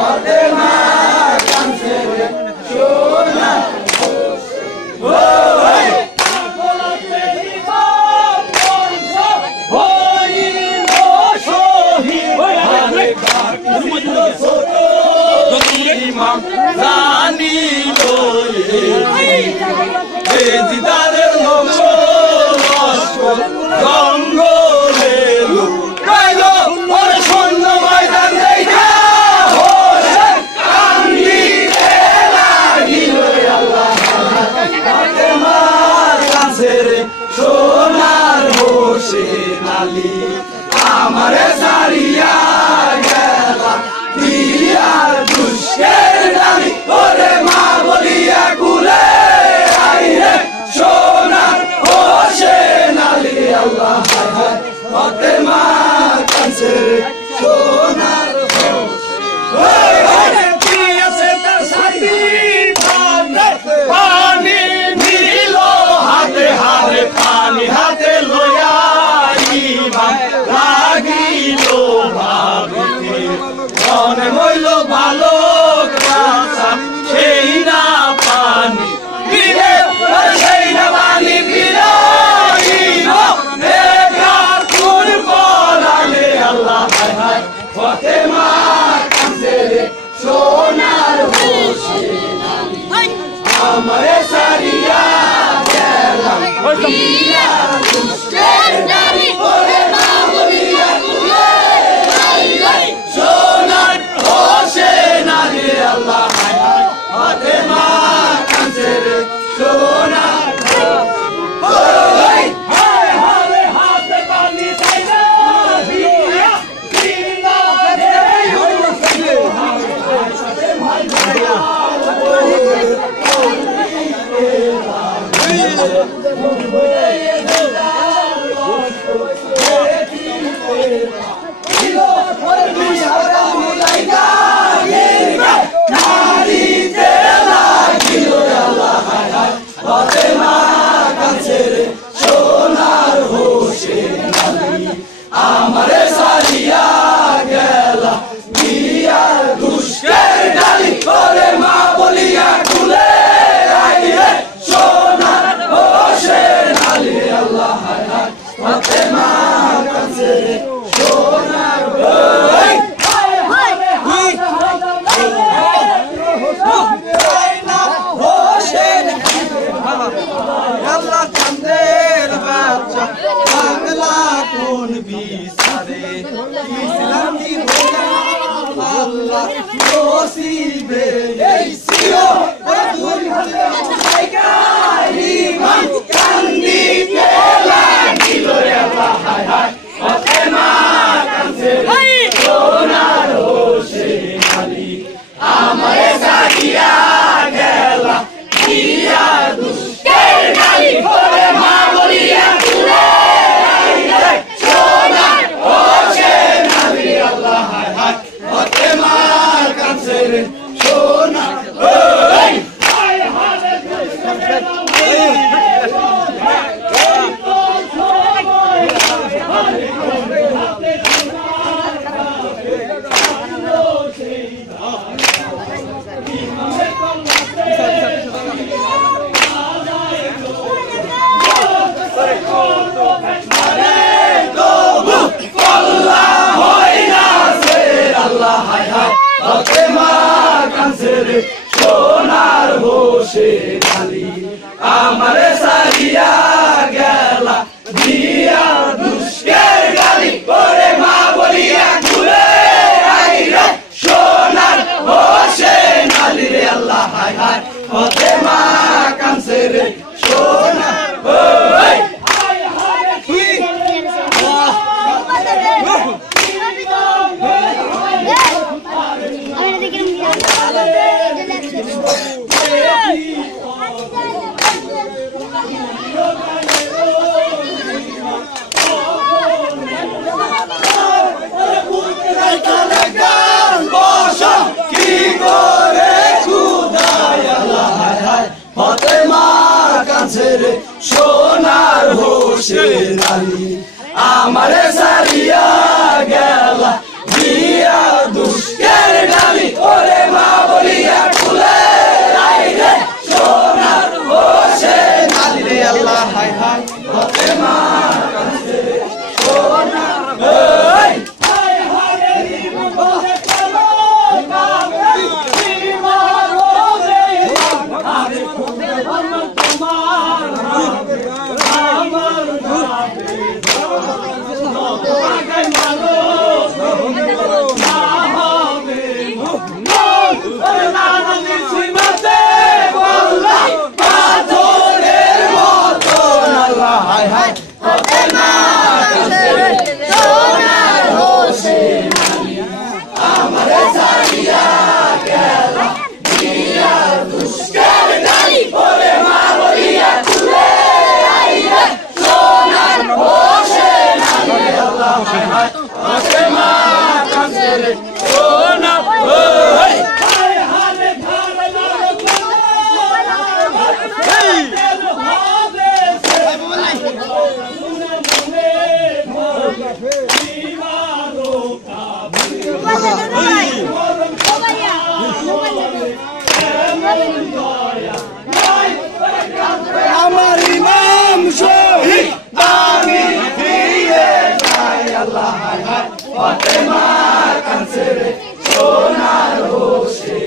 ফতেমা কাঁদছে রে সোনার দিদারের জঙ্গলের গাইল ওরে সৈন্য ময়দান দেখা কান্দিতে লাগিল আল্লাহ ফতেমা কাঁদছে রে সোনার হোসেন আলী আমারে সারিয়া গেলা দিয়ার দুষ্কের ডালি ওরে মা বলিয়া কুলে আইরে সোনার হোসেন আলী আল্লাহ ফতেমা কাঁদছে রে সোনার পানি নিল হাতে হাতে পানি হাতে লইয়া লাগিল ভাবিতে মনে হইল ভালো সেই না পানি বিরে সেই না পানি বিরে আল্লাহ ফতেমা কাঁদছে রে সোনার হোসেন আলী আমারে সারিয়া গেলা দিয়ার দুষ্কের ডালি ওরে মা বলিয়া কুলে আইলে সোনার হোসেন আলী আল্লাহ ফতেমা কাঁদছে রে সোনার ফতেমা কাঁদছে রে সোনার হোসেন আলী আমারে সারিয়া গেলা দিয়ার দুষ্কের ডালি ওরে মা বলিয়া কুলে আইরে সোনার হোসেন আলী আল্লাহ ফতেমা কাঁদছে রে সোনার আল্লাহ চাঁদের বাচ্চা বাংলা কোন বিচারে ইসলামী আল্লাহ নসিবে এই সিও কান্দিতে লাগিল আল্লাহ ফতেমা কাঁদছে রে সোনার হোসেন আলী আমারে সারিয়া গেলা দিয়ার দুষ্কের ডালি ওরে মা বলিয়া কুলে আইলে সোনার হোসেন আলী আল্লাহ ফতেমা কাঁদছে রে সোনার ফতেমা কাঁদছে রে সোনার হোসেন আলী আমারে সারিয়া গেলা দিয়ার দুষ্কের ডালি ওরে মা বলিয়া কুলে আইরে সোনার হোসেন আলী রে আল্লাহ ফতেমা কাঁদছে রে সোনার মা কানছে রে সোনার হোসে